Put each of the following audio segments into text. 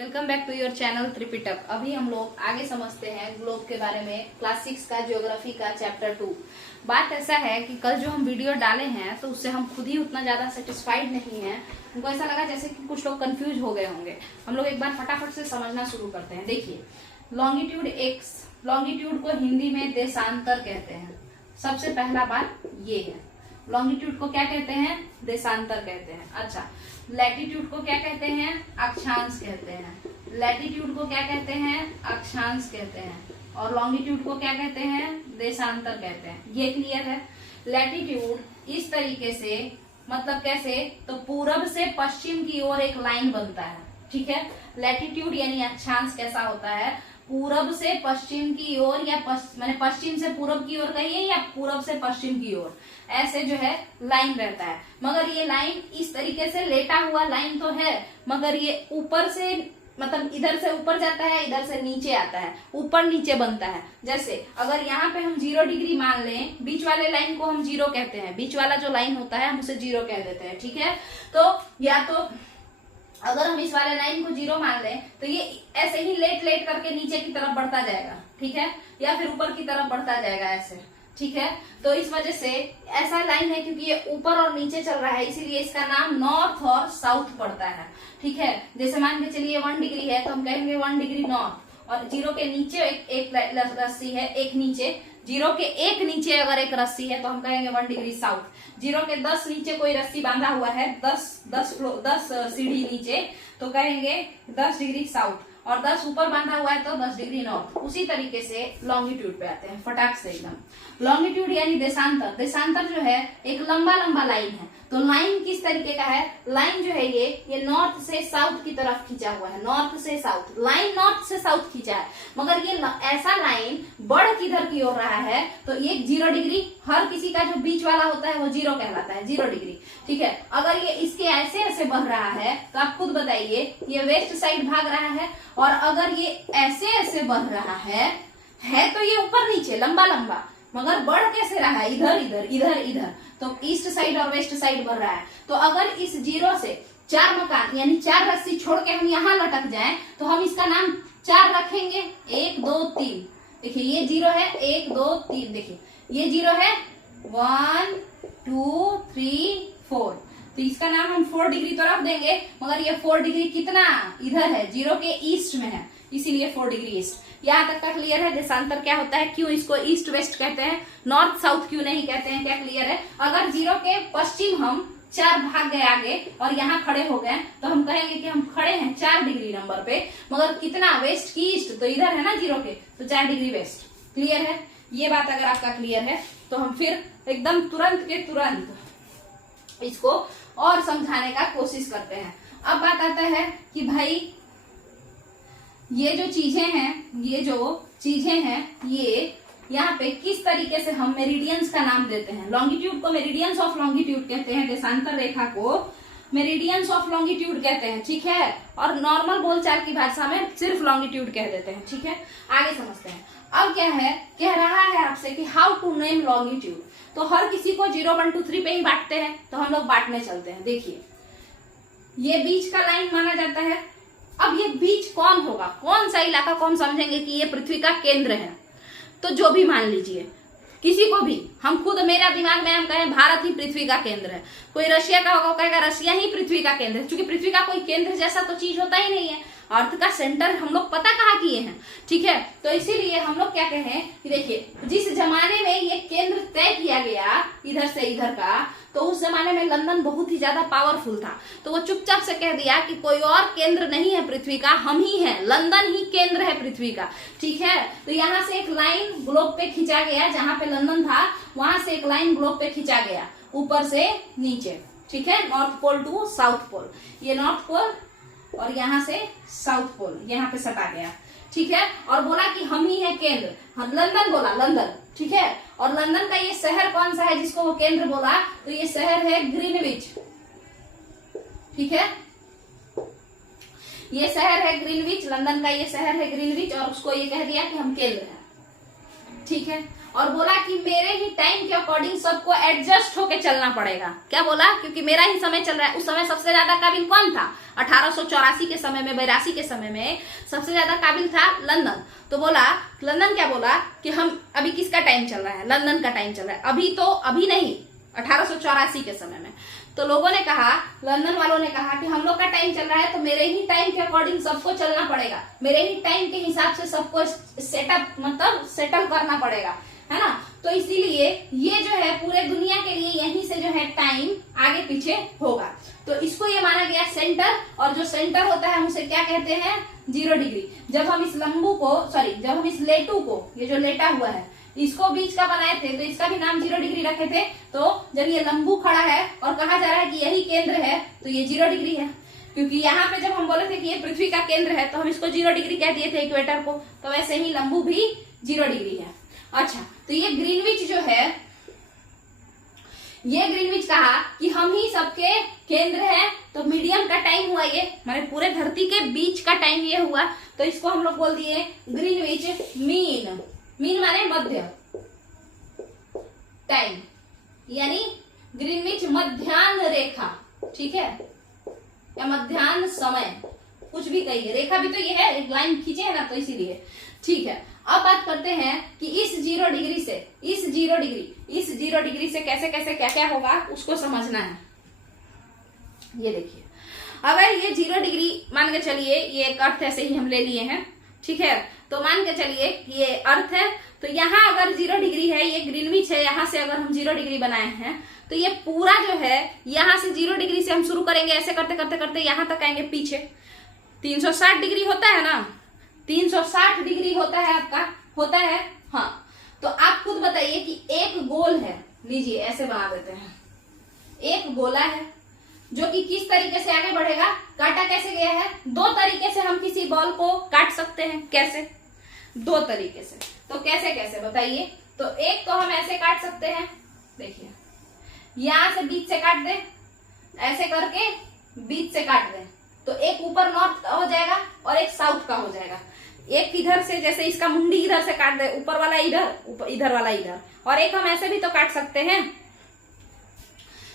Welcome back to your channel Tripitak. अभी हम लोग आगे समझते हैं ग्लोब के बारे में, क्लास 6 का ज्योग्राफी का चैप्टर 2। बात ऐसा है कि कल जो हम वीडियो डाले हैं तो उससे हम खुद ही उतना ज्यादा सेटिस्फाइड नहीं है। हमको ऐसा लगा जैसे कि कुछ लोग कंफ्यूज हो गए होंगे। हम लोग एक बार फटाफट से समझना शुरू करते हैं। देखिए, लॉन्गिट्यूड एक्स, लॉन्गिट्यूड को हिंदी में देशांतर कहते हैं। सबसे पहला बात ये है, लॉन्गिट्यूड को क्या कहते हैं? देशांतर कहते हैं। अच्छा, लैटिट्यूड को क्या कहते हैं? अक्षांश कहते हैं। लैटिट्यूड को क्या कहते हैं? अक्षांश कहते हैं। और लॉन्गिट्यूड को क्या कहते हैं? देशांतर कहते हैं। ये क्लियर है? लैटिट्यूड इस तरीके से, मतलब कैसे, तो पूरब से पश्चिम की ओर एक लाइन बनता है। ठीक है, लैटिट्यूड यानी अक्षांश कैसा होता है? पूरब से पश्चिम की ओर, या मैंने पश्चिम से पूरब की ओर कही है, या पूरब से पश्चिम की ओर, ऐसे जो है लाइन रहता है। मगर ये लाइन इस तरीके से लेटा हुआ लाइन तो है, मगर ये ऊपर से, मतलब इधर से ऊपर जाता है, इधर से नीचे आता है, ऊपर नीचे बनता है। जैसे अगर यहाँ पे हम 0 डिग्री मान लें, बीच वाले लाइन को हम 0 कहते हैं। बीच वाला जो लाइन होता है हम उसे 0 कह देते हैं। ठीक है, तो या तो अगर हम इस वाले लाइन को 0 मान लें तो ये ऐसे ही लेट लेट करके नीचे की तरफ बढ़ता जाएगा। ठीक है, या फिर ऊपर की तरफ बढ़ता जाएगा ऐसे। ठीक है, तो इस वजह से ऐसा लाइन है क्योंकि ये ऊपर और नीचे चल रहा है, इसीलिए इसका नाम नॉर्थ और साउथ पड़ता है। ठीक है, जैसे मान के चलिए 1 डिग्री है तो हम कहेंगे 1 डिग्री नॉर्थ, और 0 के नीचे एक रस्सी है, एक नीचे 0 के एक नीचे अगर एक रस्सी है तो हम कहेंगे 1 डिग्री साउथ। 0 के 10 नीचे कोई रस्सी बांधा हुआ है, 10 सीढ़ी नीचे, तो कहेंगे 10 डिग्री साउथ, और 10 ऊपर बांधा हुआ है तो 10 डिग्री नॉर्थ। उसी तरीके से लॉन्गिट्यूड पे आते हैं फटाक से एकदम। लॉन्गिट्यूड यानी देशांतर। देशांतर जो है एक लंबा लंबा लाइन है। तो लाइन किस तरीके का है? लाइन जो है ये नॉर्थ से साउथ की तरफ खींचा हुआ है। नॉर्थ से साउथ, लाइन नॉर्थ से साउथ खींचा है, मगर ये ऐसा लाइन बढ़ किधर की ओर रहा है? तो ये 0 डिग्री, हर किसी का जो बीच वाला होता है वो 0 कहलाता है, 0 डिग्री। ठीक है, अगर ये इसके ऐसे ऐसे बढ़ रहा है तो आप खुद बताइए, ये वेस्ट साइड भाग रहा है। और अगर ये ऐसे ऐसे बढ़ रहा है तो ये ऊपर नीचे लंबा लंबा, मगर बढ़ कैसे रहा है? इधर इधर इधर इधर, तो ईस्ट साइड और वेस्ट साइड बढ़ रहा है। तो अगर इस 0 से 4 मकान यानी 4 रस्सी छोड़ के हम यहाँ लटक जाएं तो हम इसका नाम 4 रखेंगे। 1 2 3, देखिए ये 0 है, 1 2 3, देखिए ये 0 है, 1 2 3 4, तो इसका नाम हम 4 डिग्री तो रख देंगे, मगर ये 4 डिग्री कितना इधर है? 0 के ईस्ट में है, इसीलिए 4 डिग्री ईस्ट। यहाँ तक का क्लियर है? देशांतर क्या होता है, क्यों इसको ईस्ट वेस्ट कहते हैं, नॉर्थ साउथ क्यों नहीं कहते हैं, क्या क्लियर है? अगर 0 के पश्चिम हम 4 भाग गए आगे और यहाँ खड़े हो गए तो हम कहेंगे कि हम खड़े हैं 4 डिग्री नंबर पे, मगर कितना? वेस्ट की ईस्ट, तो इधर है ना 0 के, तो 4 डिग्री वेस्ट। क्लियर है? ये बात अगर आपका क्लियर है तो हम फिर एकदम तुरंत के तुरंत इसको और समझाने का कोशिश करते हैं। अब बात आता है कि भाई ये जो चीजें हैं, ये यहाँ पे किस तरीके से हम मेरिडियंस का नाम देते हैं। लॉन्गिट्यूड को मेरिडियंस ऑफ लॉन्गिट्यूड कहते हैं, देशांतर रेखा को मेरिडियंस ऑफ लॉन्गिट्यूड कहते हैं। ठीक है, और नॉर्मल बोलचाल की भाषा में सिर्फ लॉन्गिट्यूड कह देते हैं। ठीक है, आगे समझते हैं। अब क्या है, कह रहा है आपसे कि हाउ टू नेम लॉन्गिट्यूड। तो हर किसी को 0 1 2 3 पे ही बांटते हैं, तो हम लोग बांटने चलते हैं। देखिए, ये बीच का लाइन माना जाता है। अब ये बीच कौन होगा, कौन सा इलाका को हम समझेंगे कि ये पृथ्वी का केंद्र है? तो जो भी मान लीजिए, किसी को भी, हम खुद, मेरा दिमाग में हम कहें भारत ही पृथ्वी का केंद्र है, कोई रशिया का होगा कहेगा रशिया ही पृथ्वी का केंद्र है, क्योंकि पृथ्वी का कोई केंद्र जैसा तो चीज होता ही नहीं है। अर्थ का सेंटर हम लोग पता कहाँ किए हैं। ठीक है, तो इसीलिए हम लोग क्या कहें कि देखिए, जिस जमाने में ये केंद्र तय किया गया इधर से इधर का, तो उस जमाने में लंदन बहुत ही ज्यादा पावरफुल था, तो वो चुपचाप से कह दिया कि कोई और केंद्र नहीं है पृथ्वी का, हम ही हैं, लंदन ही केंद्र है पृथ्वी का। ठीक है, तो यहाँ से एक लाइन ग्लोब पे खींचा गया, जहां पे लंदन था वहां से एक लाइन ग्लोब पे खींचा गया, ऊपर से नीचे। ठीक है, north pole to south pole, ये नॉर्थ पोल और यहाँ से साउथ पोल यहाँ पे सटा गया। ठीक है, और बोला कि हम ही है केंद्र, हम लंदन बोला, लंदन। ठीक है, और लंदन का ये शहर कौन सा है जिसको वो केंद्र बोला? तो ये शहर है ग्रीनविच। ठीक है, ये शहर है ग्रीनविच, लंदन का ये शहर है ग्रीनविच, और उसको ये कह दिया कि हम केंद्र हैं। ठीक है, और बोला कि मेरे ही टाइम के अकॉर्डिंग सबको एडजस्ट होके चलना पड़ेगा। क्या बोला? क्योंकि मेरा ही समय चल रहा है। उस समय सबसे ज्यादा काबिल कौन था? 1884 के समय में, 82 के समय में सबसे ज्यादा काबिल था लंदन। तो बोला, लंदन क्या बोला कि हम अभी किसका टाइम चल रहा है? लंदन का टाइम चल रहा है। अभी नहीं, 1884 के समय में। तो लोगों ने कहा, लंदन वालों ने कहा कि हम लोग का टाइम चल रहा है तो मेरे ही टाइम के अकॉर्डिंग सबको चलना पड़ेगा, मेरे ही टाइम के हिसाब से सबको सेटअप मतलब सेटल करना पड़ेगा, है ना। तो इसीलिए ये जो है पूरे दुनिया के लिए यहीं से जो है टाइम आगे पीछे होगा। तो इसको ये माना गया सेंटर, और जो सेंटर होता है हम उसे क्या कहते हैं? 0 डिग्री। जब हम इस जब हम इस लेटू को, ये जो लेटा हुआ है, इसको बीच का बनाए थे तो इसका भी नाम 0 डिग्री रखे थे। तो जब ये लंबू खड़ा है और कहा जा रहा है कि यही केंद्र है, तो ये 0 डिग्री है। क्योंकि यहाँ पे जब हम बोले थे कि ये पृथ्वी का केंद्र है तो हम इसको 0 डिग्री कह दिए थे, इक्वेटर को। तो वैसे ही लंबू भी 0 डिग्री है। अच्छा, तो ये ग्रीनविच जो है, ये ग्रीनविच कहा कि हम ही सबके केंद्र हैं। तो मीडियम का टाइम हुआ ये, माने पूरे धरती के बीच का टाइम ये हुआ। तो इसको हम लोग बोल दिए ग्रीनविच मीन। मीन माने मध्य टाइम, यानी ग्रीनविच मध्याह्न रेखा, ठीक है, या मध्याह्न समय, कुछ भी कहिए। रेखा भी तो ये है, एक लाइन खींचे है ना, तो इसीलिए। ठीक है, अब बात करते हैं कि इस 0 डिग्री से, इस 0 डिग्री से कैसे कैसे क्या क्या होगा उसको समझना है। ये देखिए, अगर ये 0 डिग्री मान के चलिए, ये एक अर्थ ऐसे ही हम ले लिए हैं, ठीक है। तो मान के चलिए ये अर्थ है, तो यहाँ अगर 0 डिग्री है, ये ग्रीनविच है, यहाँ से अगर हम 0 डिग्री बनाए हैं तो ये पूरा जो है यहाँ से 0 डिग्री से हम शुरू करेंगे, ऐसे करते करते करते यहाँ तक आएंगे पीछे। 360 डिग्री होता है ना, 360 डिग्री होता है आपका, होता है, हाँ। तो आप खुद बताइए कि एक गोल है, लीजिए ऐसे बना देते हैं, एक गोला है जो कि किस तरीके से आगे बढ़ेगा, काटा कैसे गया है? 2 तरीके से हम किसी बॉल को काट सकते हैं। कैसे? 2 तरीके से। तो कैसे कैसे बताइए? तो एक तो हम ऐसे काट सकते हैं, देखिए, यहां से बीच से काट दे, ऐसे करके बीच से काट दे, तो एक ऊपर नॉर्थ का हो जाएगा और एक साउथ का हो जाएगा। एक इधर से, जैसे इसका मुंडी इधर से काट दे, ऊपर वाला इधर, इधर वाला इधर। और एक हम ऐसे भी तो काट सकते हैं,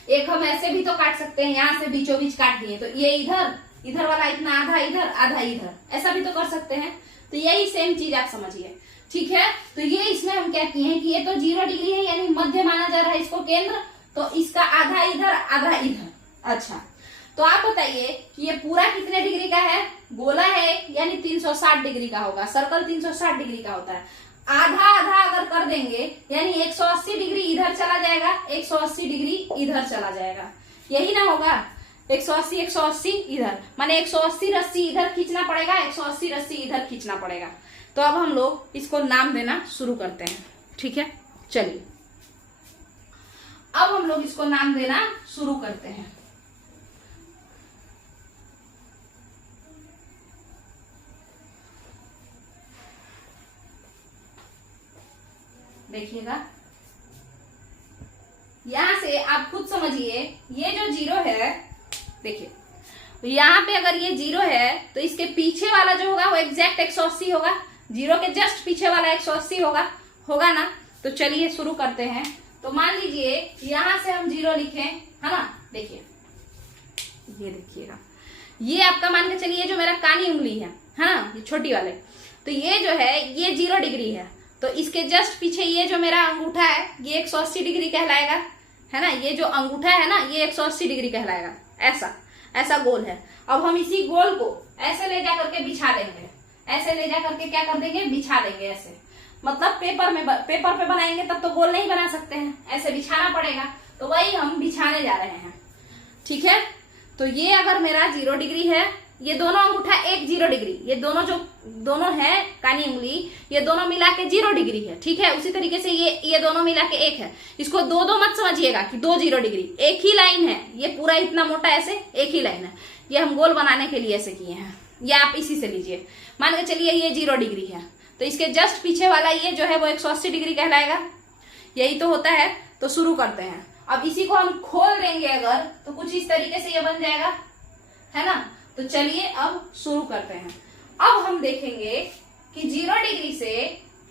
एक हम ऐसे भी तो काट सकते हैं, यहां से बीचों बीच काट दिए तो ये इधर वाला इतना आधा इधर आधा इधर, ऐसा भी तो कर सकते हैं। तो यही सेम चीज आप समझिए, ठीक है। तो ये इसमें हम क्या किए हैं कि ये तो 0 डिग्री है, यानी मध्य माना जा रहा है इसको केंद्र, तो इसका आधा इधर आधा इधर। अच्छा, तो आप बताइए कि ये पूरा कितने डिग्री का है? गोला है, यानी 360 डिग्री का होगा। सर्कल 360 डिग्री का होता है। आधा आधा अगर कर देंगे, यानी 180 डिग्री इधर चला जाएगा, 180 डिग्री इधर चला जाएगा, यही ना होगा। 180 इधर, माने 180 रस्सी इधर खींचना पड़ेगा, 180 रस्सी इधर खींचना पड़ेगा। तो अब हम लोग इसको नाम देना शुरू करते हैं, ठीक है। चलिए, अब हम लोग इसको नाम देना शुरू करते हैं। देखिएगा, यहां से आप खुद समझिए, ये जो 0 है, देखिए यहाँ पे अगर ये 0 है तो इसके पीछे वाला जो होगा वो एग्जैक्ट 180 होगा, 0 के जस्ट पीछे वाला 180 होगा ना। तो चलिए शुरू करते हैं। तो मान लीजिए यहां से हम 0 लिखें, है ना। देखिए, ये देखिएगा, ये आपका मान के चलिए जो मेरा कानी उंगली है ना, ये छोटी वाले, तो ये जो है ये 0 डिग्री है। तो इसके जस्ट पीछे ये जो मेरा अंगूठा है ये 180 डिग्री कहलाएगा, है ना। ये जो अंगूठा है ना ये 180 डिग्री कहलाएगा, ऐसा गोल है। अब हम इसी गोल को ऐसे ले जा करके बिछा देंगे, ऐसे ले जा करके क्या कर देंगे, बिछा देंगे। ऐसे मतलब पेपर पे बनाएंगे तब तो गोल नहीं बना सकते हैं, ऐसे बिछाना पड़ेगा। तो वही हम बिछाने जा रहे हैं, ठीक है। तो ये अगर मेरा 0 डिग्री है, ये दोनों अंगूठा एक 0 डिग्री, ये दोनों है कानी उंगली, ये दोनों मिला के 0 डिग्री है, ठीक है। उसी तरीके से ये दोनों मिला के 1 है। इसको दो मत समझिएगा कि 2 0 डिग्री, एक ही लाइन है, ये पूरा इतना मोटा ऐसे एक ही लाइन है। ये हम गोल बनाने के लिए ऐसे किए हैं, या आप इसी से लीजिए। मान के चलिए ये 0 डिग्री है, तो इसके जस्ट पीछे वाला ये जो है वो 180 डिग्री कहलाएगा, यही तो होता है। तो शुरू करते हैं। अब इसी को हम खोल देंगे अगर, तो कुछ इस तरीके से ये बन जाएगा, है ना। तो चलिए अब शुरू करते हैं। अब हम देखेंगे कि 0 डिग्री से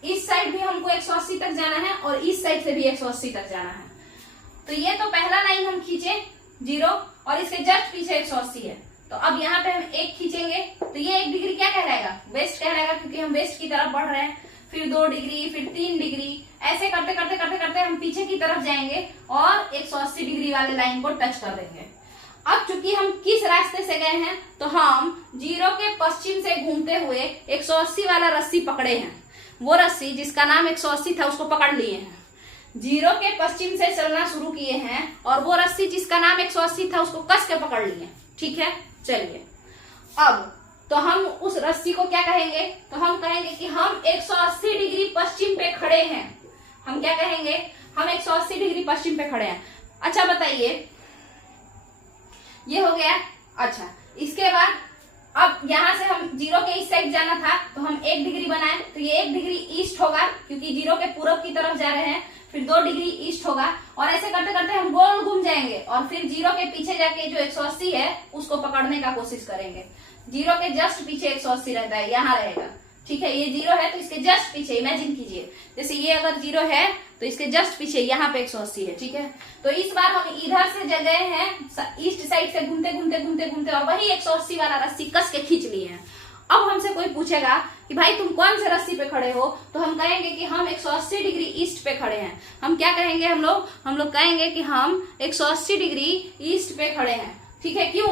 इस साइड भी हमको 180 तक जाना है और इस साइड से भी 180 तक जाना है। तो ये तो पहला लाइन हम खींचे 0 और इसके जस्ट पीछे 180 है। तो अब यहाँ पे हम 1 खींचेंगे तो ये 1 डिग्री क्या कहलाएगा, वेस्ट कहलाएगा, क्योंकि हम वेस्ट की तरफ बढ़ रहे हैं। फिर 2 डिग्री, फिर 3 डिग्री, ऐसे करते करते करते करते हम पीछे की तरफ जाएंगे और 180 डिग्री वाले लाइन को टच कर देंगे। अब चूंकि हम किस रास्ते से गए हैं तो हम 0 के पश्चिम से घूमते हुए 180 वाला रस्सी पकड़े हैं। वो रस्सी जिसका नाम 180 था उसको पकड़ लिए हैं। 0 के पश्चिम से चलना शुरू किए हैं और वो रस्सी जिसका नाम 180 था उसको कस के पकड़ लिए। ठीक है, चलिए अब तो हम उस रस्सी को क्या कहेंगे, तो हम कहेंगे कि हम 180 डिग्री पश्चिम पे खड़े हैं। हम क्या कहेंगे, हम 180 डिग्री पश्चिम पे खड़े हैं। अच्छा बताइए, ये हो गया। अच्छा, इसके बाद अब यहाँ से हम 0 के इस साइड जाना था तो हम 1 डिग्री बनाए, तो ये 1 डिग्री ईस्ट होगा क्योंकि 0 के पूरब की तरफ जा रहे हैं। फिर 2 डिग्री ईस्ट होगा और ऐसे करते करते हम गोल घूम जाएंगे और फिर 0 के पीछे जाके जो 180 है उसको पकड़ने का कोशिश करेंगे। 0 के जस्ट पीछे 180 रहता है, यहाँ रहेगा। ठीक है, ये 0 है तो इसके जस्ट पीछे इमेजिन कीजिए, जैसे ये अगर 0 है तो इसके जस्ट पीछे यहाँ पे 180 है। ठीक है, तो इस बार हम इधर से गए हैं, ईस्ट साइड से घूमते घूमते घूमते घूमते और वही 180 वाला रस्सी कस के खींच लिए हैं। अब हमसे कोई पूछेगा कि भाई तुम कौन से रस्सी पे खड़े हो, तो हम कहेंगे कि हम 180 डिग्री ईस्ट पे खड़े हैं। हम क्या कहेंगे, हम लोग कहेंगे कि हम 180 डिग्री ईस्ट पे खड़े हैं। ठीक है, क्यों,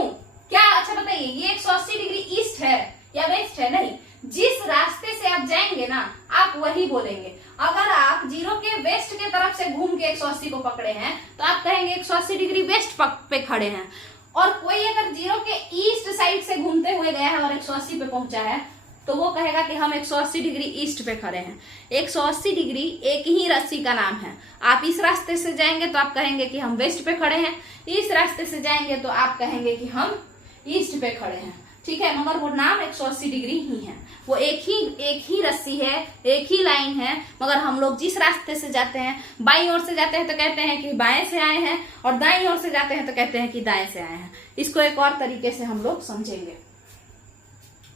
क्या, अच्छा बताइए, ये 180 डिग्री ईस्ट है या वेस्ट है? नहीं, जिस रास्ते से आप जाएंगे ना आप वही बोलेंगे। अगर आप 0 के वेस्ट के तरफ से घूम के 180 को पकड़े हैं तो आप कहेंगे 180 डिग्री वेस्ट पे खड़े हैं। और कोई अगर 0 के ईस्ट साइड से घूमते हुए गया है और 180 पे पहुंचा है तो वो कहेगा कि हम 180 डिग्री ईस्ट पे खड़े हैं। 180 डिग्री एक ही रस्सी का नाम है। आप इस रास्ते से जाएंगे तो आप कहेंगे कि हम वेस्ट पे खड़े हैं, इस रास्ते से जाएंगे तो आप कहेंगे कि हम ईस्ट पे खड़े हैं। ठीक है, मगर वो नाम 180 डिग्री ही है। वो एक ही रस्सी है, एक ही लाइन है, मगर हम लोग जिस रास्ते से जाते हैं, बाईं ओर से जाते हैं तो कहते हैं कि बाएं से आए हैं और दाईं ओर से जाते हैं तो कहते हैं कि दाएं से आए हैं। इसको एक और तरीके से हम लोग समझेंगे।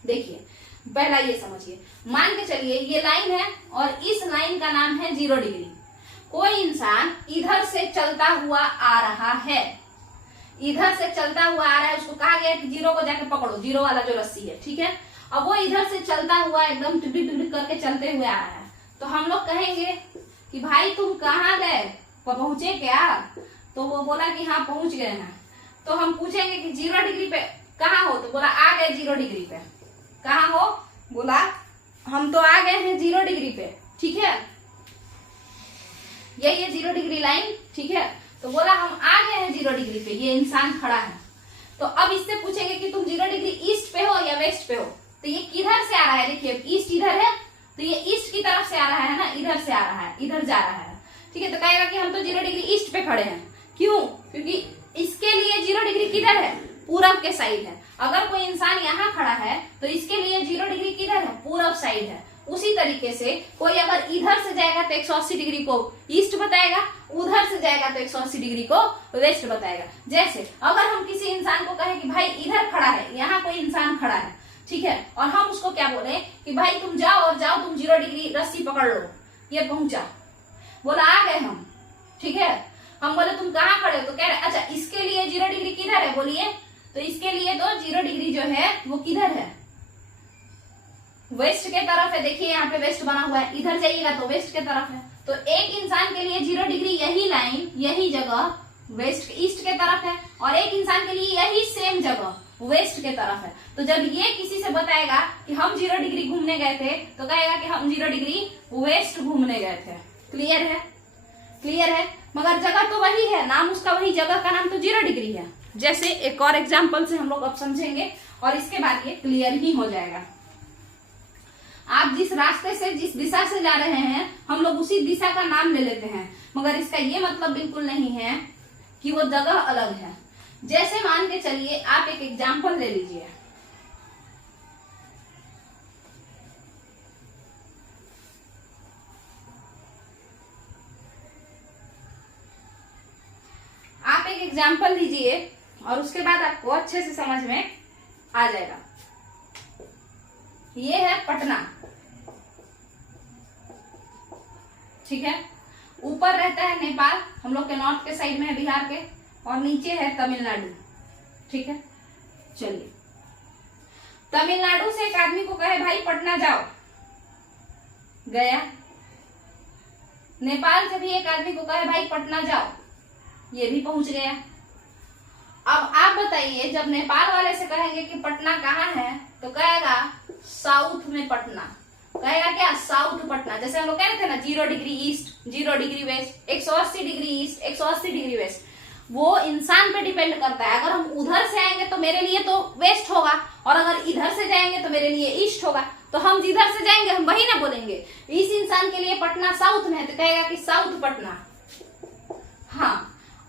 देखिए, पहला ये समझिए, मान के चलिए ये लाइन है और इस लाइन का नाम है 0 डिग्री। कोई इंसान इधर से चलता हुआ आ रहा है, इधर से चलता हुआ आ रहा है, उसको कहा गया कि 0 को जाके पकड़ो, 0 वाला जो रस्सी है। ठीक है, अब वो इधर से चलता हुआ एकदम टिक टिक करके चलते हुए आ रहा है, तो हम लोग कहेंगे कि भाई तुम कहाँ गए, पहुंचे क्या? तो वो बोला कि हाँ पहुंच गए हैं। तो हम पूछेंगे कि 0 डिग्री पे कहाँ हो, तो बोला आ गए 0 डिग्री पे। कहाँ हो, बोला हम तो आ गए हैं 0 डिग्री पे। ठीक है, यही है 0 डिग्री लाइन। ठीक है, तो बोला हम आ गए हैं 0 डिग्री पे, ये इंसान खड़ा है। तो अब इससे पूछेंगे कि तुम 0 डिग्री ईस्ट पे हो या वेस्ट पे हो, तो ये किधर से आ रहा है, देखिए ईस्ट इधर है तो ये ईस्ट की तरफ से आ रहा है ना, इधर से आ रहा है, इधर जा रहा है। ठीक है, तो कहेगा कि हम तो 0 डिग्री ईस्ट पे खड़े हैं। क्यों, क्योंकि इसके लिए 0 डिग्री किधर है, पूरब के साइड है। अगर कोई इंसान यहाँ खड़ा है तो इसके लिए 0 डिग्री किधर है, पूरब साइड है। उसी तरीके से कोई अगर इधर से जाएगा तो 180 डिग्री को ईस्ट बताएगा, उधर से जाएगा तो 180 डिग्री को वेस्ट बताएगा। जैसे अगर हम किसी इंसान को कहें कि भाई इधर खड़ा है, यहाँ कोई इंसान खड़ा है, ठीक है, और हम उसको क्या बोले कि भाई तुम जाओ और जाओ, तुम 0 डिग्री रस्सी पकड़ लो, ये पहुंचा, बोला आ गए हम। ठीक है, हम बोले तुम कहाँ खड़े हो, तो कह रहे अच्छा इसके लिए 0 डिग्री किधर है, बोलिए, तो इसके लिए तो 0 डिग्री जो है वो किधर है, वेस्ट के तरफ है। देखिए यहाँ पे वेस्ट बना हुआ है, इधर जाइएगा तो वेस्ट के तरफ है। तो एक इंसान के लिए 0 डिग्री यही लाइन, यही जगह वेस्ट ईस्ट के तरफ है, और एक इंसान के लिए यही सेम जगह वेस्ट के तरफ है। तो जब ये किसी से बताएगा कि हम 0 डिग्री घूमने गए थे तो कहेगा कि हम 0 डिग्री वेस्ट घूमने गए थे। क्लियर है, क्लियर है, मगर जगह तो वही है, नाम उसका वही, जगह का नाम तो 0 डिग्री है। जैसे एक और एग्जाम्पल से हम लोग अब समझेंगे और इसके बाद ये क्लियर ही हो जाएगा। आप जिस रास्ते से, जिस दिशा से जा रहे हैं, हम लोग उसी दिशा का नाम ले लेते हैं, मगर इसका ये मतलब बिल्कुल नहीं है कि वो जगह अलग है। जैसे मान के चलिए आप एक एग्जाम्पल ले लीजिए, आप एक एग्जाम्पल लीजिए और उसके बाद आपको अच्छे से समझ में आ जाएगा। ये है पटना, ठीक है। ऊपर रहता है नेपाल, हम लोग के नॉर्थ के साइड में है बिहार के, और नीचे है तमिलनाडु। ठीक है, चलिए तमिलनाडु से एक आदमी को कहे भाई पटना जाओ, गया। नेपाल से भी एक आदमी को कहे भाई पटना जाओ, ये भी पहुंच गया। अब आप बताइए, जब नेपाल वाले से कहेंगे कि पटना कहाँ है, तो कहेगा साउथ में पटना। कहेगा क्या? साउथ पटना। जैसे हम लोग कह रहे थे ना 0 degree east 0 degree west, 180 degree east 180 degree west, वो इंसान पे डिपेंड करता है। अगर हम उधर से आएंगे तो मेरे लिए तो वेस्ट होगा, और अगर इधर से जाएंगे तो मेरे लिए ईस्ट होगा। तो हम जिधर से जाएंगे हम वही ना बोलेंगे। इस इंसान के लिए पटना साउथ में है तो कहेगा कि साउथ पटना। हाँ,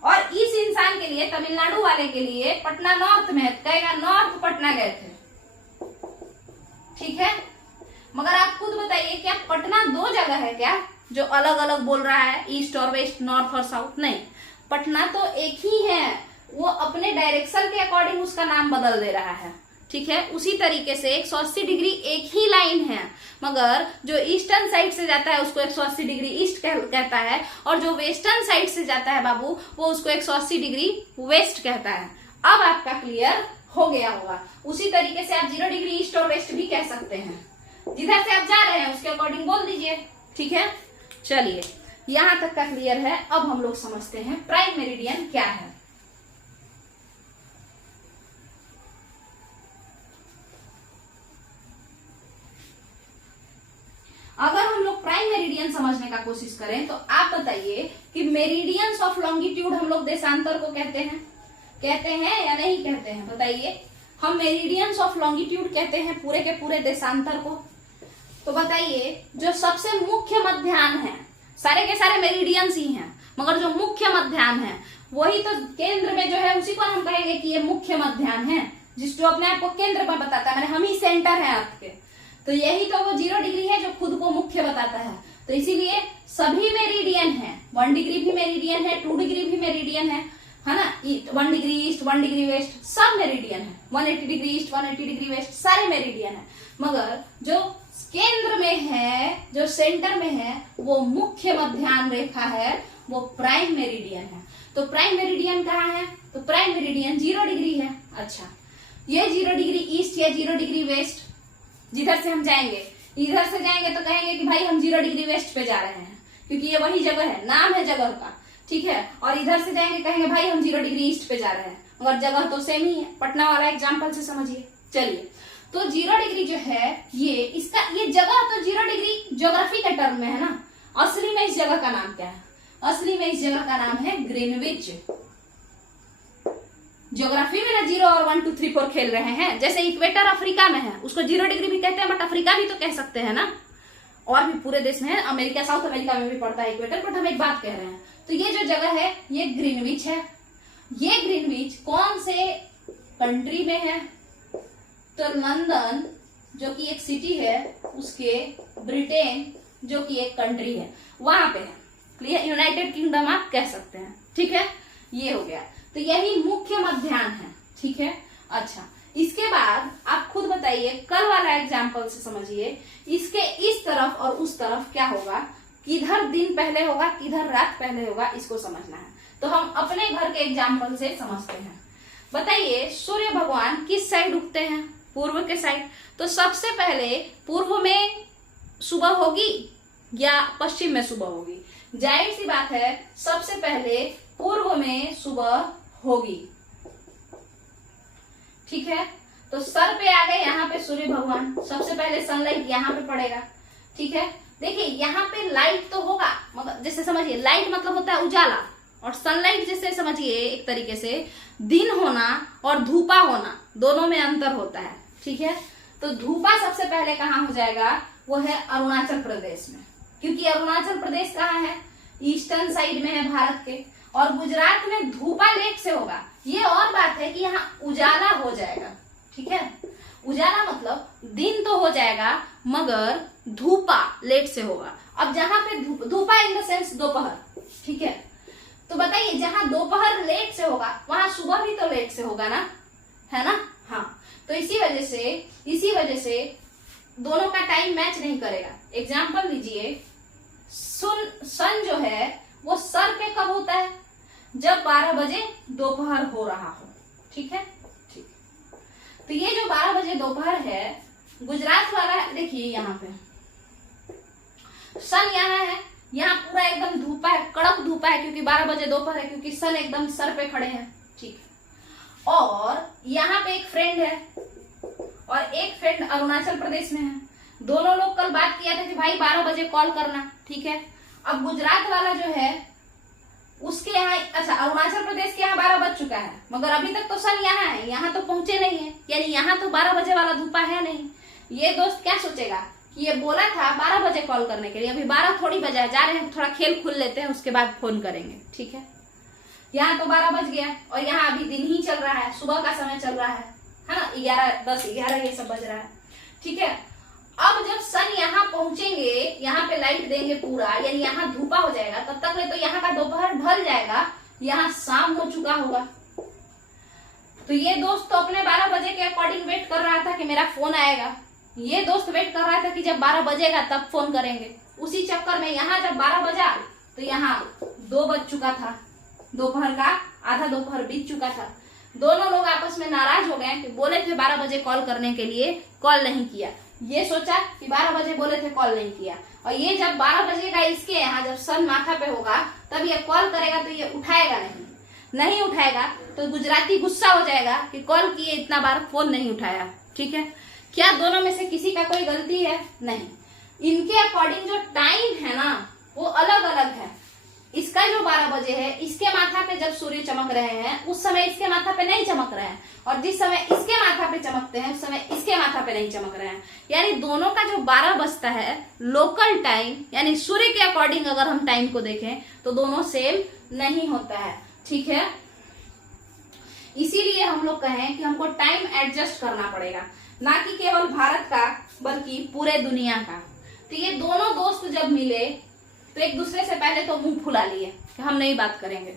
और इस इंसान के लिए, तमिलनाडु वाले के लिए पटना नॉर्थ में है तो कहेगा नॉर्थ पटना गए थे। ठीक है, मगर आप खुद बताइए, क्या पटना दो जगह है क्या जो अलग अलग बोल रहा है, ईस्ट और वेस्ट, नॉर्थ और साउथ? नहीं, पटना तो एक ही है, वो अपने डायरेक्शन के अकॉर्डिंग उसका नाम बदल दे रहा है। ठीक है, उसी तरीके से 180 डिग्री एक ही लाइन है, मगर जो ईस्टर्न साइड से जाता है उसको 180 डिग्री ईस्ट कहता है, और जो वेस्टर्न साइड से जाता है बाबू वो उसको 180 डिग्री वेस्ट कहता है। अब आपका क्लियर हो गया होगा। उसी तरीके से आप 0 डिग्री ईस्ट और वेस्ट भी कह सकते हैं, जिधर से आप जा रहे हैं उसके अकॉर्डिंग बोल दीजिए। ठीक है, चलिए यहां तक का क्लियर है। अब हम लोग समझते हैं प्राइम मेरिडियन क्या है। अगर हम लोग प्राइम मेरिडियन समझने का कोशिश करें तो आप बताइए कि मेरिडियंस ऑफ लॉन्गिट्यूड हम लोग देशांतर को कहते हैं या नहीं कहते हैं? बताइए, हम मेरिडियंस ऑफ लॉन्गिट्यूड कहते हैं पूरे के पूरे देशांतर को। तो बताइए, जो सबसे मुख्य मध्याह्न है, सारे के सारे मेरिडियंस ही हैं, मगर जो मुख्य मध्याह्न है वही तो केंद्र में जो है उसी को हम कहेंगे कि ये मुख्य मध्याह्न है, जो अपने आप को केंद्र पर बताता है, मैंने हम ही सेंटर है आपके। तो यही तो वो 0 डिग्री है जो खुद को मुख्य बताता है। तो इसीलिए सभी मेरिडियन है, 1 डिग्री भी मेरिडियन है, 2 डिग्री भी मेरिडियन है ना, 1 डिग्री ईस्ट 1 डिग्री वेस्ट सब मेरिडियन है, 180 डिग्री ईस्ट 180 डिग्री वेस्ट सारे मेरिडियन है। मगर जो केंद्र में है, जो सेंटर में है, वो मुख्य मध्याह्न रेखा है, वो प्राइम मेरिडियन है। तो प्राइम मेरिडियन कहाँ है? तो प्राइम मेरिडियन 0 डिग्री है। अच्छा, ये 0 डिग्री ईस्ट या 0 डिग्री वेस्ट, जिधर से हम जाएंगे, इधर से जाएंगे तो कहेंगे कि भाई हम 0 डिग्री वेस्ट पे जा रहे हैं, क्योंकि ये वही जगह है, नाम है जगह का। ठीक है, और इधर से जाएंगे कहेंगे भाई हम 0 डिग्री ईस्ट पे जा रहे हैं, मगर जगह तो सेम ही है। पटना वाला एग्जाम्पल से समझिए। चलिए, तो 0 डिग्री जो है ये जगह तो 0 डिग्री ज्योग्राफी के टर्म में है ना। असली में इस जगह का नाम क्या है? असली में इस जगह का नाम है ग्रीनविच। ज्योग्राफी में ना 0 और 1 2 3 4 खेल रहे हैं। जैसे इक्वेटर अफ्रीका में है, उसको 0 डिग्री भी कहते हैं, बट अफ्रीका भी तो कह सकते हैं ना, और भी पूरे देश में है, अमेरिका साउथ अमेरिका में भी पड़ता है इक्वेटर, बट हम एक बात कह रहे हैं। तो ये जो जगह है ये ग्रीनविच है। ये ग्रीनविच कौन से कंट्री में है? तो लंदन जो कि एक सिटी है, उसके ब्रिटेन जो कि एक कंट्री है, वहां पे है। क्लियर? यूनाइटेड किंगडम आप कह सकते हैं। ठीक है, ये हो गया। तो यही मुख्य मध्याह्न है। ठीक है, अच्छा, इसके बाद आप खुद बताइए, कल वाला एग्जाम्पल से समझिए, इसके इस तरफ और उस तरफ क्या होगा, किधर दिन पहले होगा किधर रात पहले होगा, इसको समझना है। तो हम अपने घर के एग्जाम्पल से समझते हैं। बताइए, सूर्य भगवान किस साइड उगते हैं? पूर्व के साइड। तो सबसे पहले पूर्व में सुबह होगी या पश्चिम में सुबह होगी? जाहिर सी बात है, सबसे पहले पूर्व में सुबह होगी। ठीक है, तो सर पे आ गए यहाँ पे सूर्य भगवान, सबसे पहले सनलाइट यहाँ पे पड़ेगा। ठीक है, देखिए यहाँ पे लाइट तो होगा, मगर जैसे समझिए लाइट मतलब होता है उजाला, और सनलाइट जैसे समझिए एक तरीके से दिन होना और धूपा होना, दोनों में अंतर होता है। ठीक है, तो धूपा सबसे पहले कहाँ हो जाएगा? वो है अरुणाचल प्रदेश में, क्योंकि अरुणाचल प्रदेश कहाँ है? ईस्टर्न साइड में है भारत के, और गुजरात में धूपा लेट से होगा। ये और बात है कि यहाँ उजाला हो जाएगा। ठीक है, उजाला मतलब दिन तो हो जाएगा मगर धूपा लेट से होगा। अब जहां पे धूपा इन द सेंस दोपहर। ठीक है, तो बताइए जहां दोपहर लेट से होगा वहां सुबह भी तो लेट से होगा ना, है ना? हाँ, तो इसी वजह से दोनों का टाइम मैच नहीं करेगा। एग्जाम्पल लीजिए, सन जो है वो सर पे कब होता है? जब 12 बजे दोपहर हो रहा हो। ठीक है, ठीक। तो ये जो 12 बजे दोपहर है, गुजरात वाला देखिए यहाँ पे सन यहाँ है, यहाँ पूरा एकदम धूपा है, कड़क धूपा है, क्योंकि 12 बजे दोपहर है, क्योंकि सन एकदम सर पे खड़े हैं। ठीक। और यहाँ पे एक फ्रेंड है और एक फ्रेंड अरुणाचल प्रदेश में है। दोनों लोग कल बात किया था कि भाई 12 बजे कॉल करना। ठीक है। अब गुजरात वाला जो है उसके यहाँ, अच्छा अरुणाचल प्रदेश के यहाँ 12 बज चुका है, मगर अभी तक तो सन यहाँ है, यहाँ तो पहुंचे नहीं है, यानी यहाँ तो 12 बजे वाला धूपा है नहीं। ये दोस्त क्या सोचेगा कि ये बोला था 12 बजे कॉल करने के लिए, अभी 12 थोड़ी बजा है, जा रहे हैं थोड़ा खेल खुल लेते हैं, उसके बाद फोन करेंगे। ठीक है। यहाँ तो 12 बज गया और यहाँ अभी दिन ही चल रहा है, सुबह का समय चल रहा है ना, 11, 10, 11 ये सब बज रहा है। ठीक है। अब जब सन यहाँ पहुंचेंगे, यहाँ पे लाइट देंगे पूरा, यानी यहाँ धूपा हो जाएगा, तब तक में तो यहाँ का दोपहर ढल जाएगा, यहाँ शाम हो चुका होगा। तो ये दोस्त तो अपने 12 बजे के अकॉर्डिंग वेट कर रहा था कि मेरा फोन आएगा। ये दोस्त वेट कर रहा था कि जब 12 बजेगा तब फोन करेंगे। उसी चक्कर में यहाँ जब 12 बजा तो यहाँ 2 बज चुका था, दोपहर का आधा दोपहर बीत चुका था। दोनों लोग आपस में नाराज हो गए कि बोले थे 12 बजे कॉल करने के लिए, कॉल नहीं किया। ये सोचा कि 12 बजे बोले थे, कॉल नहीं किया। और ये जब 12 बजेगा इसके यहाँ, जब सन माथा पे होगा, तब ये कॉल करेगा तो ये उठाएगा नहीं उठाएगा तो गुजराती गुस्सा हो जाएगा कि कॉल किए इतना बार फोन नहीं उठाया। ठीक है। क्या दोनों में से किसी का कोई गलती है? नहीं। इनके अकॉर्डिंग जो टाइम है ना वो अलग अलग है। इसका जो 12 बजे है, इसके माथा पे जब सूर्य चमक रहे हैं उस समय इसके माथा पे नहीं चमक रहे हैं, और जिस समय इसके माथा पे चमकते हैं उस समय इसके माथा पे नहीं चमक रहे हैं। यानी दोनों का जो 12 बजता है लोकल टाइम, यानी सूर्य के अकॉर्डिंग अगर हम टाइम को देखें तो दोनों सेम नहीं होता है। ठीक है। इसीलिए हम लोग कहें कि हमको टाइम एडजस्ट करना पड़ेगा, ना कि केवल भारत का बल्कि पूरे दुनिया का। तो ये दोनों दोस्त जब मिले तो एक दूसरे से पहले तो मुंह फुला लिए कि हम नहीं बात करेंगे,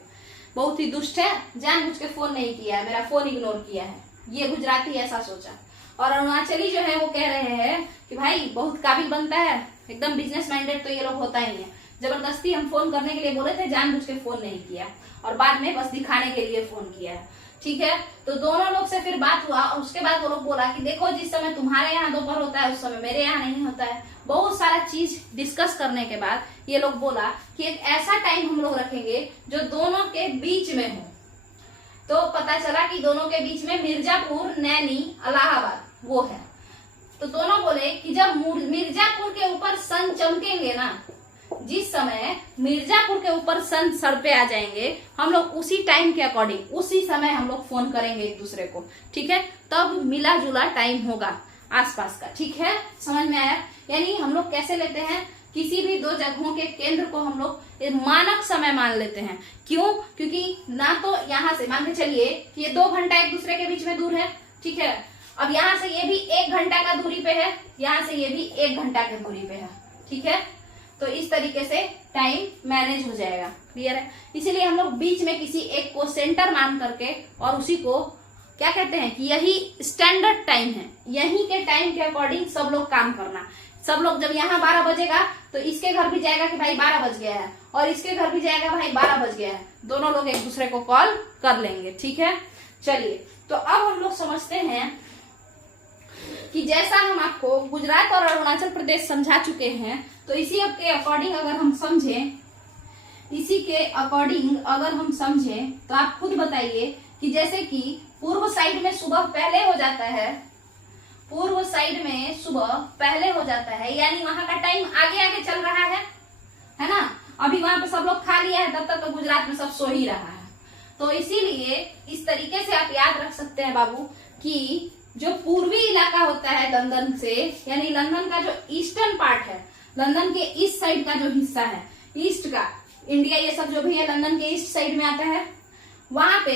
बहुत ही दुष्ट है, जानबूझ के फोन नहीं किया है, मेरा फोन इग्नोर किया है। ये गुजराती ऐसा सोचा। और अरुणाचली जो है वो कह रहे हैं कि भाई बहुत काबिल बनता है, एकदम बिजनेस माइंडेड तो ये लोग होता ही है, जबरदस्ती हम फोन करने के लिए बोले थे, जानबूझ के फोन नहीं किया और बाद में बस दिखाने के लिए फोन किया है। ठीक है। तो दोनों लोग से फिर बात हुआ और उसके बाद वो लोग बोला कि देखो जिस समय तुम्हारे यहाँ दोपहर होता है उस समय मेरे यहाँ नहीं होता है। बहुत सारा चीज डिस्कस करने के बाद ये लोग बोला कि एक ऐसा टाइम हम लोग रखेंगे जो दोनों के बीच में हो। तो पता चला कि दोनों के बीच में मिर्जापुर, नैनी, इलाहाबाद वो है। तो दोनों बोले कि जब मिर्जापुर के ऊपर सन चमकेंगे ना, जिस समय मिर्जापुर के ऊपर सन सर पे आ जाएंगे, हम लोग उसी टाइम के अकॉर्डिंग उसी समय हम लोग फोन करेंगे एक दूसरे को। ठीक है। तब मिला जुला टाइम होगा आसपास का। ठीक है, समझ में आया? यानी हम लोग कैसे लेते हैं, किसी भी दो जगहों के केंद्र को हम लोग मानक समय मान लेते हैं। क्यों? क्योंकि ना तो यहाँ से मान के चलिए कि ये 2 घंटा एक दूसरे के बीच में दूर है। ठीक है। अब यहाँ से ये भी 1 घंटा का दूरी पे है, यहाँ से ये भी 1 घंटा की दूरी पे है। ठीक है। तो इस तरीके से टाइम मैनेज हो जाएगा। क्लियर है? इसीलिए हम लोग बीच में किसी एक को सेंटर मान करके और उसी को क्या कहते हैं कि यही स्टैंडर्ड टाइम है, यही के टाइम के अकॉर्डिंग सब लोग काम करना। सब लोग जब यहाँ 12 बजेगा तो इसके घर भी जाएगा कि भाई 12 बज गया है, और इसके घर भी जाएगा भाई 12 बज गया है। दोनों लोग एक दूसरे को कॉल कर लेंगे। ठीक है। चलिए, तो अब हम लोग समझते हैं कि जैसा हम आपको गुजरात और अरुणाचल प्रदेश समझा चुके हैं, तो इसी के अकॉर्डिंग अगर हम समझें तो आप खुद बताइए कि जैसे कि पूर्व साइड में सुबह पहले हो जाता है, यानी वहां का टाइम आगे आगे चल रहा है ना। अभी वहां पे सब लोग खा लिया है, तब तक तो गुजरात में सब सो ही रहा है। तो इसीलिए इस तरीके से आप याद रख सकते हैं बाबू कि जो पूर्वी इलाका होता है लंदन से, यानी लंदन का जो ईस्टर्न पार्ट है, लंदन के ईस्ट साइड का जो हिस्सा है, ईस्ट का इंडिया ये सब जो भी है लंदन के ईस्ट साइड में आता है, वहां पे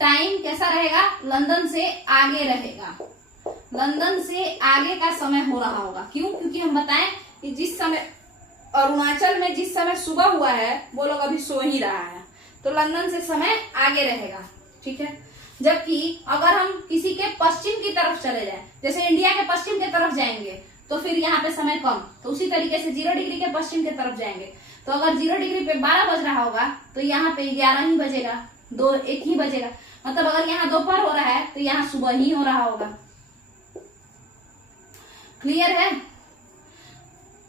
टाइम कैसा रहेगा, लंदन से आगे रहेगा, लंदन से आगे का समय हो रहा होगा। क्यों? क्योंकि हम बताएं कि जिस समय अरुणाचल में जिस समय सुबह हुआ है वो लोग अभी सो ही रहा है, तो लंदन से समय आगे रहेगा। ठीक है। जबकि अगर हम किसी के पश्चिम की तरफ चले जाएं, जैसे इंडिया के पश्चिम की तरफ जाएंगे तो फिर यहाँ पे समय कम, तो उसी तरीके से 0 डिग्री के पश्चिम की तरफ जाएंगे। तो अगर 0 डिग्री पे 12 बज रहा होगा तो यहाँ पे 11 ही बजेगा, 1 ही बजेगा। मतलब अगर यहाँ दोपहर हो रहा है तो यहाँ सुबह ही हो रहा होगा। क्लियर है?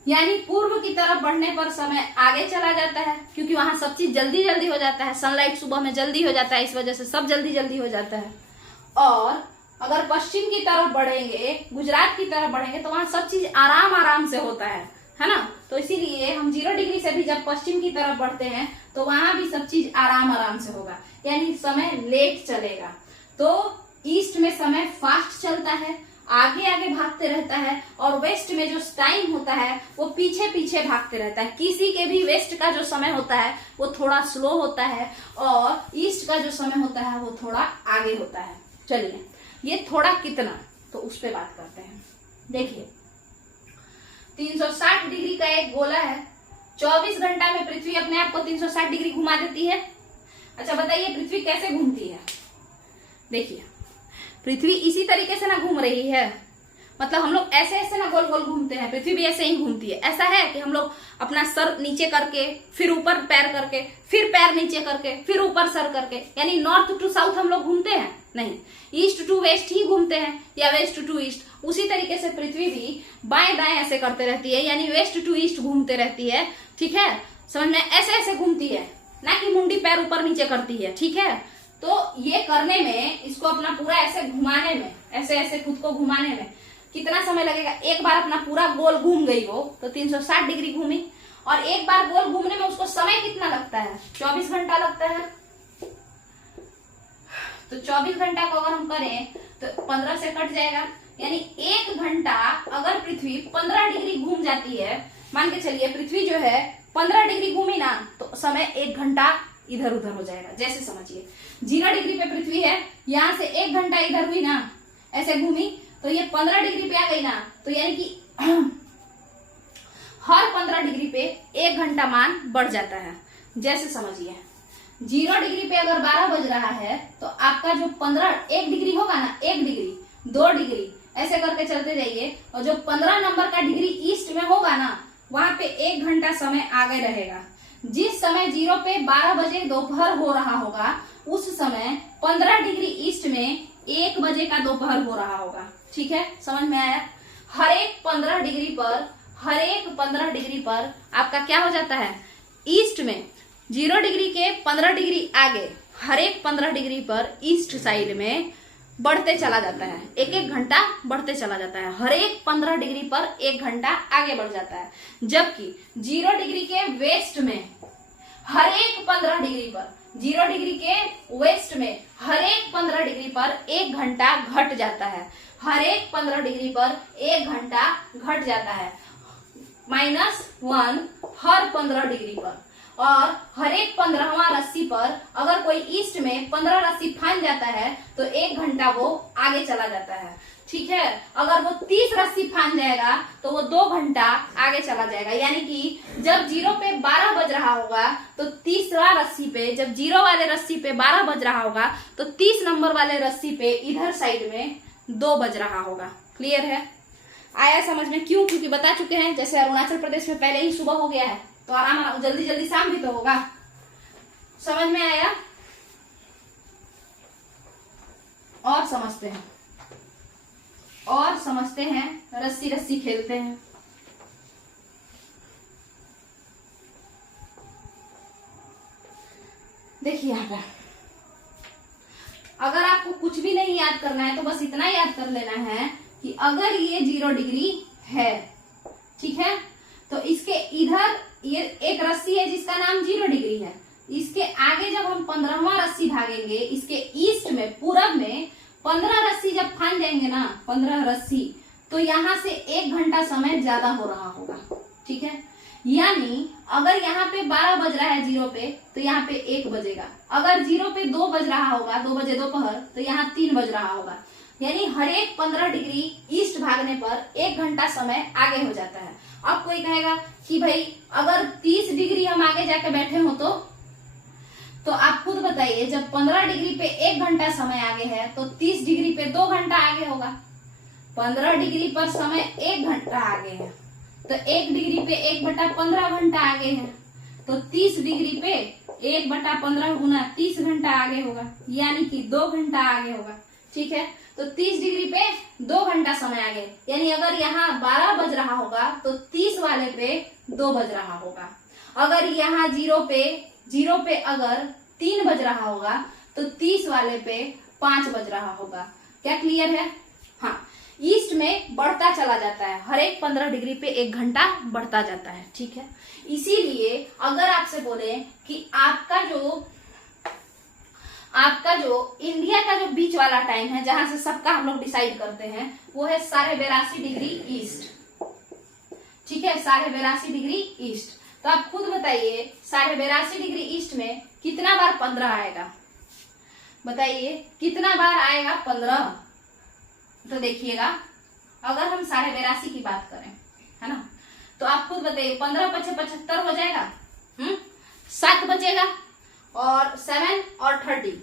यानी पूर्व की तरफ बढ़ने पर समय आगे चला जाता है, क्योंकि वहां सब चीज जल्दी जल्दी हो जाता है। सनलाइट सुबह में जल्दी हो जाता है, इस वजह से सब जल्दी जल्दी हो जाता है। और अगर पश्चिम की तरफ बढ़ेंगे, गुजरात की तरफ बढ़ेंगे, तो वहां सब चीज आराम आराम से होता है ना। तो इसीलिए हम 0 डिग्री से भी जब पश्चिम की तरफ बढ़ते हैं तो वहां भी सब चीज आराम आराम से होगा, यानी समय लेट चलेगा। तो ईस्ट में समय फास्ट चलता है, आगे आगे भागते रहता है, और वेस्ट में जो टाइम होता है वो पीछे पीछे भागते रहता है। किसी के भी वेस्ट का जो समय होता है वो थोड़ा स्लो होता है, और ईस्ट का जो समय होता है वो थोड़ा आगे होता है। चलिए, ये थोड़ा कितना, तो उस पर बात करते हैं। देखिए, 360 डिग्री का एक गोला है, 24 घंटा में पृथ्वी अपने आप को 360 डिग्री घुमा देती है। अच्छा बताइए, पृथ्वी कैसे घूमती है? देखिए, पृथ्वी इसी तरीके से ना घूम रही है, मतलब हम लोग ऐसे ऐसे ना गोल गोल घूमते हैं, पृथ्वी भी ऐसे ही घूमती है। ऐसा है कि हम लोग अपना सर नीचे करके, फिर ऊपर पैर करके, फिर पैर नीचे करके, फिर ऊपर सर करके, यानी नॉर्थ टू साउथ हम लोग घूमते हैं? नहीं, ईस्ट टू वेस्ट ही घूमते हैं, या वेस्ट टू ईस्ट। उसी तरीके से पृथ्वी भी बाएं दाएं ऐसे करते रहती है, यानी वेस्ट टू ईस्ट घूमते रहती है। ठीक है, समझ में? ऐसे ऐसे घूमती है, ना कि मुंडी पैर ऊपर नीचे करती है। ठीक है, तो ये करने में, इसको अपना पूरा ऐसे घुमाने में, ऐसे ऐसे खुद को घुमाने में कितना समय लगेगा? एक बार अपना पूरा गोल घूम गई वो, तो 360 डिग्री घूमी, और एक बार गोल घूमने में उसको समय कितना लगता है? 24 घंटा लगता है। तो 24 घंटा को अगर हम करें तो 15 से कट जाएगा, यानी 1 घंटा अगर पृथ्वी 15 डिग्री घूम जाती है, मान के चलिए पृथ्वी जो है 15 डिग्री घूमी ना, तो समय 1 घंटा इधर उधर हो जाएगा। जैसे समझिए, 0 डिग्री पे पृथ्वी है, यहां से 1 घंटा इधर हुई ना, ऐसे घूमी, तो ये 15 डिग्री पे आ गई ना, तो यानी कि हर 15 डिग्री पे 1 घंटा मान बढ़ जाता है। जैसे समझिए, 0 डिग्री पे अगर 12 बज रहा है तो आपका जो 1 डिग्री होगा ना, 1 डिग्री, 2 डिग्री, ऐसे करके चलते जाइए, और जो 15 नंबर का डिग्री ईस्ट में होगा ना, वहां पे 1 घंटा समय आगे रहेगा। जिस समय 0 पे 12 बजे दोपहर हो रहा होगा, उस समय 15 डिग्री ईस्ट में 1 बजे का दोपहर हो रहा होगा। ठीक है, समझ में आया? हर एक 15 डिग्री पर आपका क्या हो जाता है? ईस्ट में 0 डिग्री के 15 डिग्री आगे, हर एक 15 डिग्री पर ईस्ट साइड में बढ़ते चला जाता है, 1-1 घंटा बढ़ते चला जाता है। हर एक 15 डिग्री पर 1 घंटा आगे बढ़ जाता है। जबकि 0 डिग्री के वेस्ट में हर एक 15 डिग्री पर, 0 डिग्री के वेस्ट में हर एक 15 डिग्री पर 1 घंटा घट जाता है। हर एक 15 डिग्री पर 1 घंटा घट जाता है, -1 हर 15 डिग्री पर। और हर एक 15वां रस्सी पर अगर कोई ईस्ट में 15 रस्सी फांद जाता है तो 1 घंटा वो आगे चला जाता है। ठीक है, अगर वो 30 रस्सी फांद जाएगा तो वो 2 घंटा आगे चला जाएगा। यानी कि जब 0 पे 12 बज रहा होगा तो 30वां रस्सी पे, जब 0 वाले रस्सी पे 12 बज रहा होगा तो 30 नंबर वाले रस्सी पे इधर साइड में 2 बज रहा होगा। क्लियर है? आया समझ में? क्यों? क्योंकि बता चुके हैं, जैसे अरुणाचल प्रदेश में पहले ही सुबह हो गया है, तो आराम जल्दी जल्दी शाम भी तो होगा। समझ में आया? और समझते हैं, रस्सी रस्सी खेलते हैं। देखिए यहाँ पे, अगर आपको कुछ भी नहीं याद करना है तो बस इतना याद कर लेना है कि अगर ये 0 डिग्री है, ठीक है, तो इसके इधर ये एक रस्सी है जिसका नाम 0 डिग्री है। इसके आगे जब हम 15वां रस्सी भागेंगे, इसके ईस्ट में, पूरब में 15 रस्सी जब फांद जाएंगे ना, 15 रस्सी, तो यहाँ से 1 घंटा समय ज्यादा हो रहा होगा। ठीक है, यानी अगर यहाँ पे 12 बज रहा है 0 पे, तो यहाँ पे 1 बजेगा। अगर 0 पे 2 बज रहा होगा, 2 बजे दोपहर, तो यहाँ 3 बज रहा होगा। यानी हर एक 15 डिग्री ईस्ट भागने पर 1 घंटा समय आगे हो जाता है। अब कोई कहेगा कि भाई अगर 30 डिग्री हम आगे जाके बैठे हो तो आप खुद बताइए, जब 15 डिग्री पे 1 घंटा समय आगे है तो 30 डिग्री पे 2 घंटा आगे होगा। 15 डिग्री पर समय 1 घंटा आगे है, तो 1 डिग्री पे 1/15 घंटा आगे है, तो 30 डिग्री पे 1/15 गुना 30 घंटा आगे होगा, यानी कि 2 घंटा आगे होगा। ठीक है, तो 30 डिग्री पे 2 घंटा समय आगे, यानी अगर यहाँ 12 बज रहा होगा तो 30 वाले पे 2 बज रहा होगा। अगर यहाँ 0 पे अगर 3 बज रहा होगा तो 30 वाले पे 5 बज रहा होगा। क्या क्लियर है? हाँ, ईस्ट में बढ़ता चला जाता है, हर एक 15 डिग्री पे 1 घंटा बढ़ता जाता है। ठीक है, इसीलिए अगर आपसे बोले कि आपका जो इंडिया का जो बीच वाला टाइम है, जहां से सबका हम लोग डिसाइड करते हैं, वो है 82.5 डिग्री ईस्ट। ठीक है, 82.5 डिग्री ईस्ट। तो आप खुद बताइए 82.5 डिग्री ईस्ट में कितना बार 15 आएगा? बताइए कितना बार आएगा 15? तो देखिएगा, अगर हम 82.5 की बात करें, है ना, तो आप खुद बताइए 15 × 5 = 75 हो जाएगा, 7 बचेगा, और 7 और 30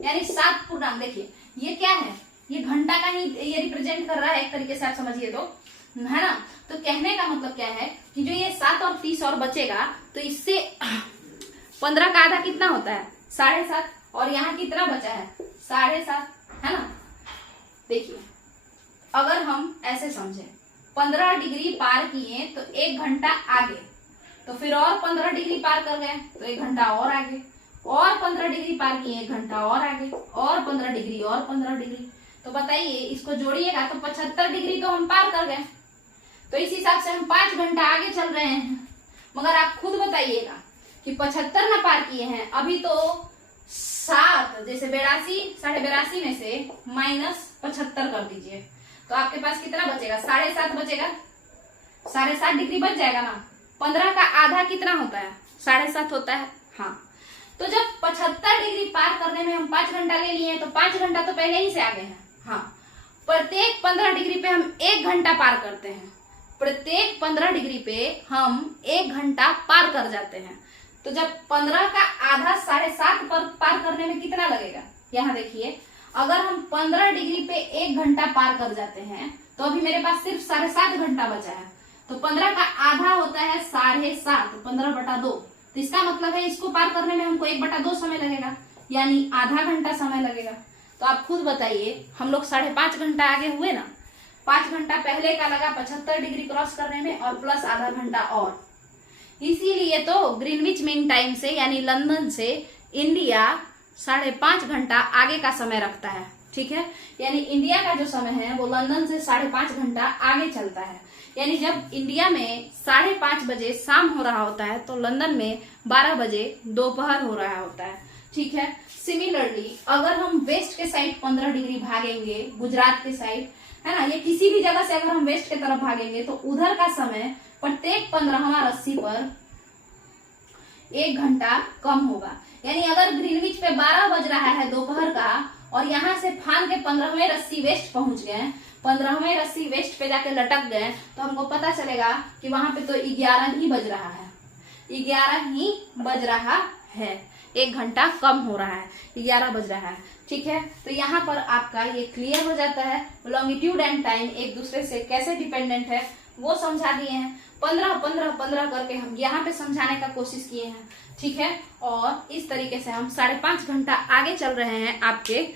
यानी 7 पूर्णांक। देखिए ये क्या है, ये घंटा का ही ये रिप्रेजेंट कर रहा है, एक तरीके से आप समझिए तो, है ना। तो कहने का मतलब क्या है कि जो ये 7 और 30 और बचेगा, तो इससे 15 का आधा कितना होता है? 7.5, और यहाँ कितना बचा है? 7.5, है ना। देखिए अगर हम ऐसे समझे, 15 डिग्री पार किए तो 1 घंटा आगे, तो फिर और 15 डिग्री पार कर गए तो 1 घंटा और आगे, और 15 डिग्री पार किए 1 घंटा और आगे, और 15 डिग्री और 15 डिग्री। तो बताइए इसको जोड़िएगा तो 75 डिग्री तो हम पार कर गए। तो इस हिसाब से हम 5 घंटा आगे चल रहे हैं। मगर आप खुद बताइएगा कि 75 ना पार किए हैं, अभी तो 7, जैसे 82 में से -75 कर दीजिए, तो आपके पास कितना बचेगा? 7.5 बचेगा। 7.5 डिग्री बच जाएगा ना। 15 का आधा कितना होता है? 7.5 होता है। हाँ, तो जब 75 डिग्री पार करने में हम 5 घंटा ले लिए, तो 5 घंटा तो पहले ही से आगे हैं। हाँ, प्रत्येक 15 डिग्री पे हम 1 घंटा पार करते हैं। प्रत्येक 15 डिग्री पे हम 1 घंटा पार कर जाते हैं। तो जब 15 का आधा 7.5 पर पार करने में कितना लगेगा? यहाँ देखिए, अगर हम 15 डिग्री पे 1 घंटा पार कर जाते हैं, तो अभी मेरे पास सिर्फ 7.5 घंटा बचा है। तो 15 का आधा होता है 7.5, 15/2। तो इसका मतलब है इसको पार करने में हमको 1/2 समय लगेगा, यानी आधा घंटा समय लगेगा। तो आप खुद बताइए, हम लोग 5.5 घंटा आगे हुए ना। 5 घंटा पहले का लगा 75 डिग्री क्रॉस करने में, और प्लस आधा घंटा और। इसीलिए तो ग्रीनविच मीन टाइम से, यानी लंदन से इंडिया 5.5 घंटा आगे का समय रखता है। ठीक है, यानी इंडिया का जो समय है वो लंदन से 5.5 घंटा आगे चलता है। यानी जब इंडिया में 5:30 बजे शाम हो रहा होता है, तो लंदन में 12 बजे दोपहर हो रहा होता है। ठीक है, सिमिलरली अगर हम वेस्ट के साइड 15 डिग्री भागेंगे, गुजरात के साइड, है ना, ये किसी भी जगह से अगर हम वेस्ट की तरफ भागेंगे, तो उधर का समय प्रत्येक 15वां रस्सी पर 1 घंटा कम होगा। यानी अगर ग्रीनविच पे 12 बज रहा है दोपहर का, और यहाँ से फान के 15वें रस्सी वेस्ट पहुंच गए, 15वें रस्सी वेस्ट पे जाके लटक गए, तो हमको पता चलेगा कि वहां पे तो 11 ही बज रहा है। 11 ही बज रहा है, 1 घंटा कम हो रहा है, 11 बज रहा है। ठीक है, तो यहाँ पर आपका ये क्लियर हो जाता है, लॉन्गिट्यूड एंड टाइम एक दूसरे से कैसे डिपेंडेंट है वो समझा दिए हैं। 15 करके हम यहाँ पे समझाने का कोशिश किए हैं। ठीक है, और इस तरीके से हम 5.5 घंटा आगे चल रहे हैं आपके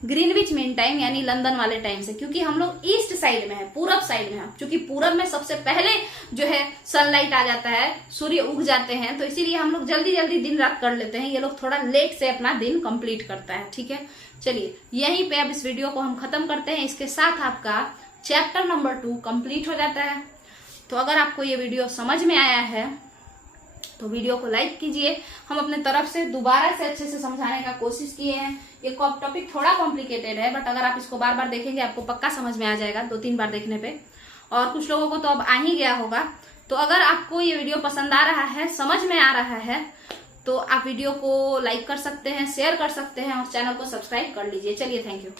ग्रीनविच मीन टाइम, यानी लंदन वाले टाइम से, क्योंकि हम लोग ईस्ट साइड में है, पूरब साइड में है। क्योंकि पूरब में सबसे पहले जो है सनलाइट आ जाता है, सूर्य उग जाते हैं, तो इसीलिए हम लोग जल्दी जल्दी दिन रात कर लेते हैं। ये लोग थोड़ा लेट से अपना दिन कंप्लीट करता है। ठीक है, चलिए यहीं पे अब इस वीडियो को हम खत्म करते हैं। इसके साथ आपका चैप्टर नंबर 2 कंप्लीट हो जाता है। तो अगर आपको ये वीडियो समझ में आया है तो वीडियो को लाइक कीजिए। हम अपने तरफ से दोबारा से अच्छे से समझाने का कोशिश किए हैं। ये टॉपिक थोड़ा कॉम्प्लिकेटेड है, बट अगर आप इसको बार बार देखेंगे आपको पक्का समझ में आ जाएगा 2-3 बार देखने पे। और कुछ लोगों को तो अब आ ही गया होगा। तो अगर आपको ये वीडियो पसंद आ रहा है, समझ में आ रहा है, तो आप वीडियो को लाइक कर सकते हैं, शेयर कर सकते हैं, और चैनल को सब्सक्राइब कर लीजिए। चलिए, थैंक यू।